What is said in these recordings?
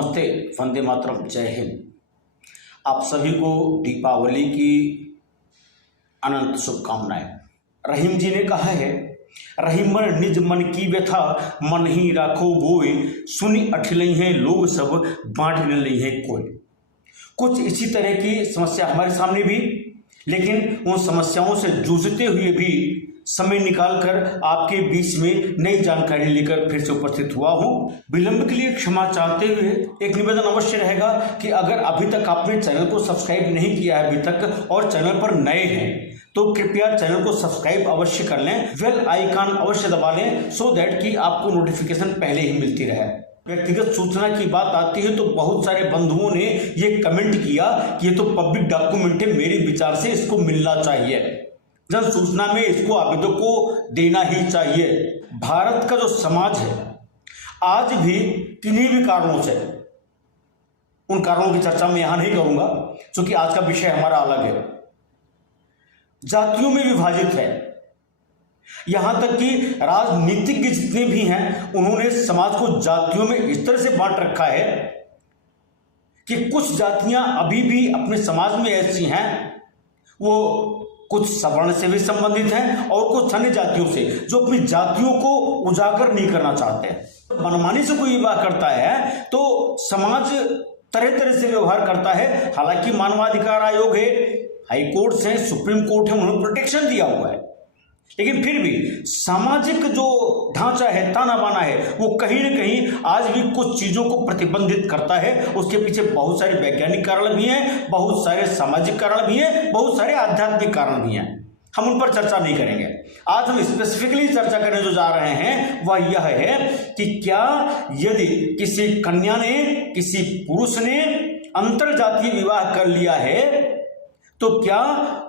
नमस्ते, वंदे मातरम, जय हिंद। आप सभी को दीपावली की अनंत शुभकामनाएं। रहीम जी ने कहा है, रहीमन निज मन की व्यथा, मन ही राखो गोय, सुनी अठलई हैं लोग सब, बांट न लई है कोई। कुछ इसी तरह की समस्या हमारे सामने भी, लेकिन उन समस्याओं से जूझते हुए भी समय निकालकर आपके बीच में नई जानकारी लेकर फिर से उपस्थित हुआ हूं। विलंब के लिए क्षमा चाहते हुए एक निवेदन अवश्य रहेगा कि अगर अभी तक आपने चैनल को सब्सक्राइब नहीं किया है अभी तक और चैनल पर नए हैं तो कृपया चैनल को सब्सक्राइब अवश्य कर लें, बेल आइकन अवश्य दबा लें सो दैट कि आपको नोटिफिकेशन पहले ही मिलती रहे। व्यक्तिगत सूचना की बात आती है तो बहुत सारे बंधुओं ने ये कमेंट किया कि ये तो पब्लिक डॉक्यूमेंट है, मेरे विचार से इसको मिलना चाहिए, जन सूचना में इसको आवेदक को देना ही चाहिए। भारत का जो समाज है आज भी किन्हीं भी कारणों से, उन कारणों की चर्चा मैं यहां नहीं करूंगा क्योंकि आज का विषय हमारा अलग है, जातियों में विभाजित है। यहां तक कि राजनीतिज्ञ जितने भी हैं उन्होंने समाज को जातियों में इस तरह से बांट रखा है कि कुछ जातियां अभी भी अपने समाज में ऐसी हैं, वो कुछ सवर्ण से भी संबंधित हैं और कुछ अन्य जातियों से जो अपनी जातियों को उजागर नहीं करना चाहते हैं। मनमानी से कोई विवाह करता है तो समाज तरह तरह से व्यवहार करता है। हालांकि मानवाधिकार आयोग है, हाई कोर्ट है, सुप्रीम कोर्ट है, उन्होंने प्रोटेक्शन दिया हुआ है, लेकिन फिर भी सामाजिक जो ढांचा है, ताना बाना है, वो कहीं न कहीं आज भी कुछ चीजों को प्रतिबंधित करता है। उसके पीछे बहुत सारे वैज्ञानिक कारण भी हैं, बहुत सारे सामाजिक कारण भी हैं, बहुत सारे आध्यात्मिक कारण भी हैं। हम उन पर चर्चा नहीं करेंगे। आज हम स्पेसिफिकली चर्चा करने जो जा रहे हैं वह यह है कि क्या यदि किसी कन्या ने, किसी पुरुष ने अंतर जातीय विवाह कर लिया है तो क्या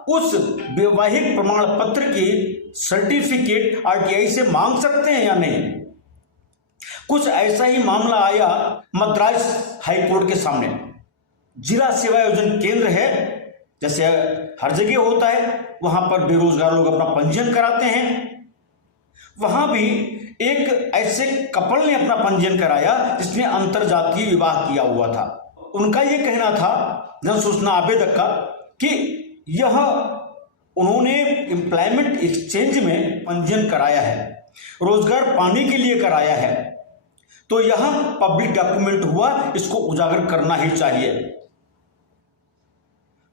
उस वैवाहिक प्रमाण पत्र की सर्टिफिकेट आरटीआई से मांग सकते हैं या नहीं। कुछ ऐसा ही मामला आया मद्रास हाई कोर्ट के सामने। जिला सेवा योजन केंद्र है, जैसे हर जगह होता है, वहां पर बेरोजगार लोग अपना पंजीयन कराते हैं। वहां भी एक ऐसे कपल ने अपना पंजीयन कराया जिसने अंतरजातीय विवाह किया हुआ था। उनका यह कहना था जन सूचना आवेदक का कि यह उन्होंने एम्प्लॉयमेंट एक्सचेंज में पंजीयन कराया है, रोजगार पाने के लिए कराया है, तो यह पब्लिक डॉक्यूमेंट हुआ, इसको उजागर करना ही चाहिए।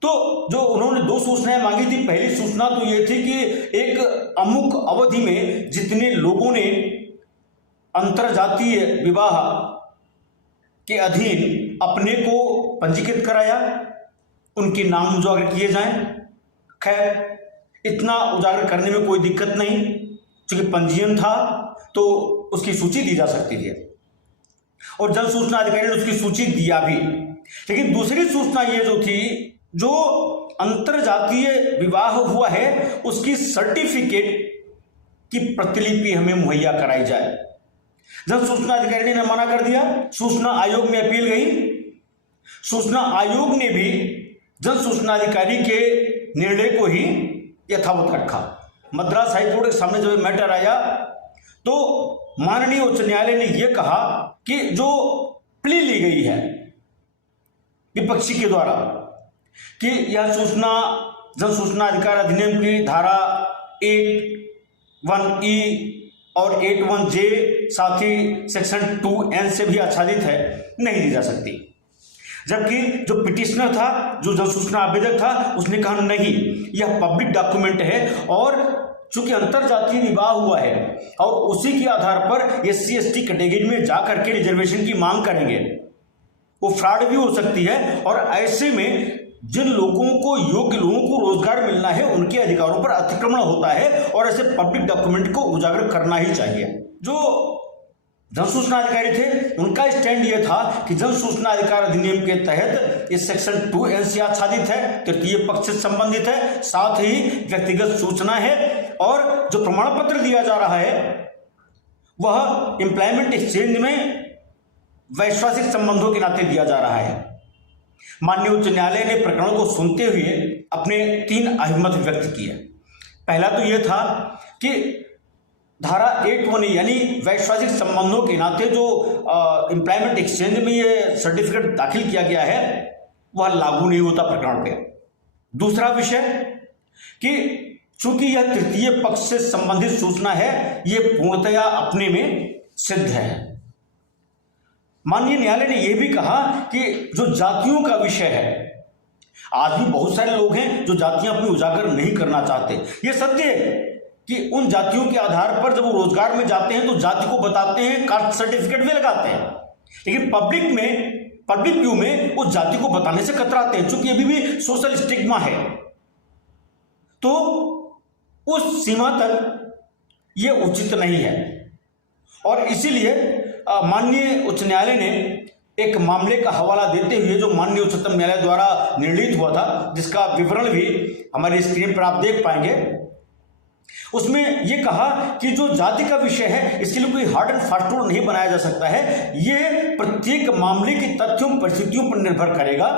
तो जो उन्होंने दो सूचनाएं मांगी थी, पहली सूचना तो यह थी कि एक अमुक अवधि में जितने लोगों ने अंतरजातीय विवाह के अधीन अपने को पंजीकृत कराया उनके नाम उजागर किए जाएं। खैर इतना उजागर करने में कोई दिक्कत नहीं, क्योंकि पंजीयन था तो उसकी सूची दी जा सकती थी और जन सूचना अधिकारी ने उसकी सूची दिया भी। लेकिन दूसरी सूचना ये जो थी, जो अंतरजातीय विवाह हुआ है उसकी सर्टिफिकेट की प्रतिलिपि हमें मुहैया कराई जाए। जन सूचना अधिकारी ने मना कर दिया, सूचना आयोग में अपील गई। सूचना आयोग ने भी जन सूचना अधिकारी के निर्णय को ही यथावत रखा। मद्रास हाईकोर्ट के सामने जब मैटर आया तो माननीय उच्च न्यायालय ने यह कहा कि जो प्ली ली गई है विपक्षी के द्वारा कि यह सूचना जन सूचना अधिकार अधिनियम की धारा 81E और 81J साथ ही सेक्शन 2N से भी आच्छादित है, नहीं दी जा सकती। जबकि जो पिटिशनर था, जो जन सूचना आवेदक था, उसने कहा नहीं, यह पब्लिक डॉक्यूमेंट है और चूंकि अंतरजातीय विवाह हुआ है और उसी के आधार पर SC/ST कैटेगरी में जाकर के रिजर्वेशन की मांग करेंगे, वो फ्रॉड भी हो सकती है। और ऐसे में जिन लोगों को, योग्य लोगों को रोजगार मिलना है, उनके अधिकारों पर अतिक्रमण होता है और ऐसे पब्लिक डॉक्यूमेंट को उजागर करना ही चाहिए। जो जन सूचना अधिकारी थे उनका स्टैंड यह था कि जन सूचना अधिकार अधिनियम के तहत इस सेक्शन 2N से आच्छादित है, तृतीय पक्ष से संबंधित है, साथ ही व्यक्तिगत सूचना है और जो प्रमाण पत्र दिया जा रहा है वह एम्प्लॉयमेंट एक्सचेंज में वैश्वासिक संबंधों के नाते दिया जा रहा है। माननीय उच्च न्यायालय ने प्रकरण को सुनते हुए अपने 3 अभिमत व्यक्त किए। पहला तो यह था कि धारा 8(1) यानी वैश्वासिक संबंधों के नाते जो एम्प्लॉयमेंट एक्सचेंज में ये सर्टिफिकेट दाखिल किया गया है वह लागू नहीं होता प्रकरण पे। दूसरा विषय कि चूंकि यह तृतीय पक्ष से संबंधित सूचना है, यह पूर्णतया अपने में सिद्ध है। माननीय न्यायालय ने यह भी कहा कि जो जातियों का विषय है, आज भी बहुत सारे लोग हैं जो जातियां अपनी उजागर नहीं करना चाहते। यह सत्य है कि उन जातियों के आधार पर जब वो रोजगार में जाते हैं तो जाति को बताते हैं, कास्ट सर्टिफिकेट भी लगाते हैं, लेकिन पब्लिक व्यू में उस जाति को बताने से कतराते हैं, चूंकि अभी भी सोशल स्टिग्मा है। तो उस सीमा तक यह उचित नहीं है और इसीलिए माननीय उच्च न्यायालय ने एक मामले का हवाला देते हुए जो माननीय उच्चतम न्यायालय द्वारा निर्णीत हुआ था, जिसका विवरण भी हमारे स्क्रीन पर आप देख पाएंगे, उसमें यह कहा कि जो जाति का विषय है इसके लिए कोई हार्ड एंड फास्ट रूल नहीं बनाया जा सकता है। यह प्रत्येक मामले की तथ्यों परिस्थितियों पर निर्भर करेगा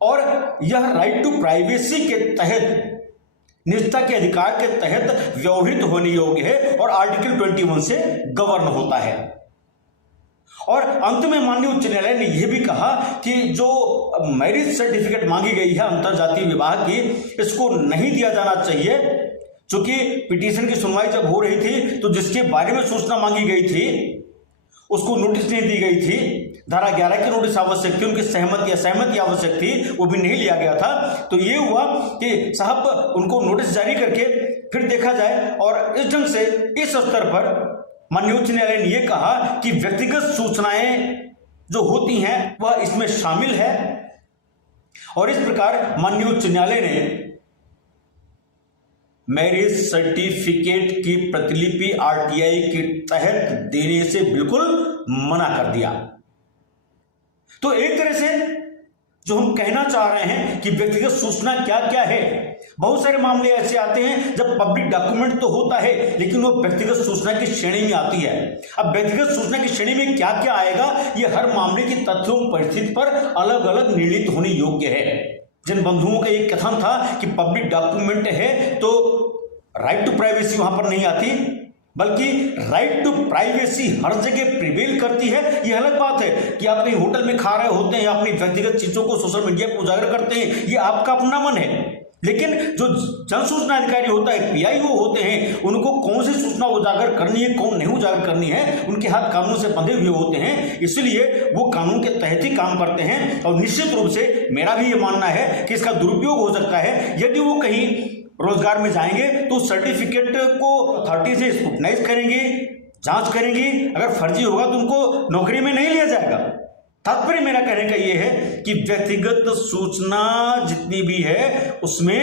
और यह राइट टू प्राइवेसी के तहत, निजता के अधिकार के तहत व्यवहित होने योग्य है और आर्टिकल 21 से गवर्न होता है। और अंत में माननीय उच्च न्यायालय ने यह भी कहा कि जो मैरिज सर्टिफिकेट मांगी गई है अंतरजातीय विवाह की, इसको नहीं दिया जाना चाहिए, क्योंकि पिटीशन की सुनवाई जब हो रही थी तो जिसके बारे में सूचना मांगी गई थी उसको नोटिस नहीं दी गई थी। धारा 11 की नोटिस आवश्यक थी, उनकी सहमति असहमति आवश्यक थी, वो भी नहीं लिया गया था। तो ये हुआ कि साहब उनको नोटिस जारी करके फिर देखा जाए, और इस ढंग से इस स्तर पर माननीय उच्च न्यायालय ने यह कहा कि व्यक्तिगत सूचनाएं जो होती हैं वह इसमें शामिल है। और इस प्रकार माननीय उच्च न्यायालय ने मैरिज सर्टिफिकेट की प्रतिलिपि आरटीआई के तहत देने से बिल्कुल मना कर दिया। तो एक तरह से जो हम कहना चाह रहे हैं कि व्यक्तिगत सूचना क्या क्या है, बहुत सारे मामले ऐसे आते हैं जब पब्लिक डॉक्यूमेंट तो होता है लेकिन वो व्यक्तिगत सूचना की श्रेणी में आती है। अब व्यक्तिगत सूचना की श्रेणी में क्या क्या आएगा, ये हर मामले की तथ्यों परिस्थिति पर अलग अलग निर्णीत होने योग्य है। जिन बंधुओं का एक कथन था कि पब्लिक डॉक्यूमेंट है तो राइट टू प्राइवेसी वहां पर नहीं आती, बल्कि राइट टू प्राइवेसी हर जगह प्रिवेल करती है। यह अलग बात है कि आप कहीं होटल में खा रहे होते हैं, अपनी व्यक्तिगत चीजों को सोशल मीडिया पर उजागर करते हैं, ये आपका अपना मन है, लेकिन जो जन सूचना अधिकारी होता है, पीआईओ होते हैं, उनको कौन सी सूचना उजागर करनी है, कौन नहीं उजागर करनी है, उनके हाथ कानून से बंधे हुए होते हैं, इसलिए वो कानून के तहत ही काम करते हैं। और निश्चित रूप से मेरा भी ये मानना है कि इसका दुरुपयोग हो सकता है। यदि वो कहीं रोजगार में जाएंगे तो सर्टिफिकेट को अथॉरिटी से स्क्रूटनाइज करेंगे, जांच करेंगे, अगर फर्जी होगा तो उनको नौकरी में नहीं लिया जाएगा। तात्पर्य मेरा कहने का यह है कि व्यक्तिगत सूचना जितनी भी है उसमें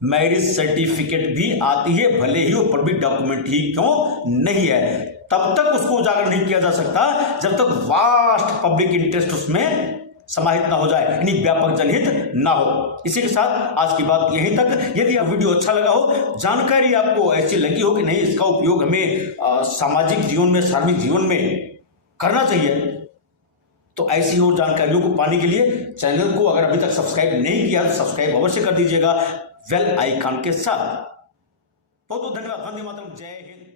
मैरिज सर्टिफिकेट भी आती है, भले ही वो पब्लिक डॉक्यूमेंट ही क्यों नहीं है। तब तक उसको उजागर नहीं किया जा सकता जब तक वास्ट पब्लिक इंटरेस्ट उसमें समाहित ना हो जाए, यानी व्यापक जनहित ना हो। इसी के साथ आज की बात यहीं तक। यदि यह वीडियो अच्छा लगा हो, जानकारी आपको ऐसी लगी हो कि नहीं इसका उपयोग हमें सामाजिक जीवन में, सार्वजनिक जीवन में करना चाहिए, तो ऐसी और जानकारियों को पाने के लिए चैनल को अगर अभी तक सब्सक्राइब नहीं किया तो सब्सक्राइब अवश्य कर दीजिएगा बेल आइकन के साथ। बहुत बहुत धन्यवाद। वंदे मातरम। जय हिंद।